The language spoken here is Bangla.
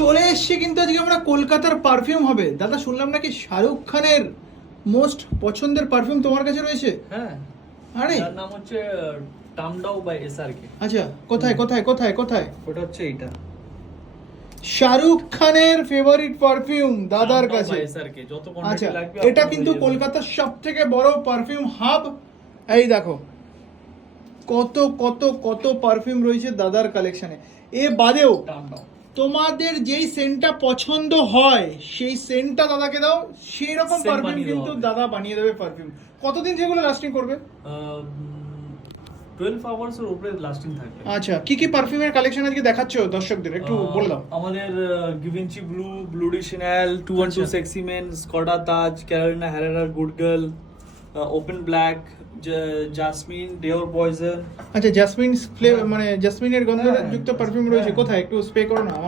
চলে এসছে কিন্তু আজকে আমরা কলকাতার পারফিউম হবে। দাদা শুনলাম নাকি শাহরুখ খানের মোস্ট পছন্দের পারফিউম তোমার কাছে রয়েছে? হ্যাঁ, আরে তার নাম হচ্ছে টামডাও বাই এসআরকে। আচ্ছা, কোথায় কোথায় কোথায় কোথায়? ওটা হচ্ছে এইটা শাহরুখ খানের ফেভারিট পারফিউম দাদার টামডাও কাছে। বাই এসআরকে, যত আচ্ছা, কোয়ান্টিটি লাগবে এটা আপনার কিন্তু হয়ে যাবে। কলকাতার সব থেকে বড় পারফিউম হাব। এই দেখো কত কত কত পারফিউম রয়েছে দাদার কালেকশনে। এ বাদেও টামডাও তোমাদের যেই সেন্টটা পছন্দ হয় সেই সেন্টটা দাদাকে দাও, সেই রকম Scent পারফিউম বানিয়ে কিন্তু দেওয়া হবে। দাদা বানিয়ে দেবে পারফিউম। কতদিন সেগুলো লাস্টিং করবে? 12 আওয়ার্স এর উপরে লাস্টিং থাকবে। আচ্ছা, কি কি পারফিউমের কালেকশন আজকে দেখাচ্ছ দর্শকদের একটু বলে দাও। আমাদের গিভেঞ্চি ব্লু, ব্লুডি শ্যানেল, 212 আচ্ছা। সেক্সি মেন, স্কডা তাজ, ক্যারোলিনা হেরেরার good girl, open black, jasmine, Dior poison. আচ্ছা, জাসমিন ফ্লেভার হ্যাঁ। মানে জাসমিনের গন্ধ হ্যাঁ, যুক্ত পারফিউম রয়েছে। হ্যাঁ। কোথায় একটু স্প্রে করো না।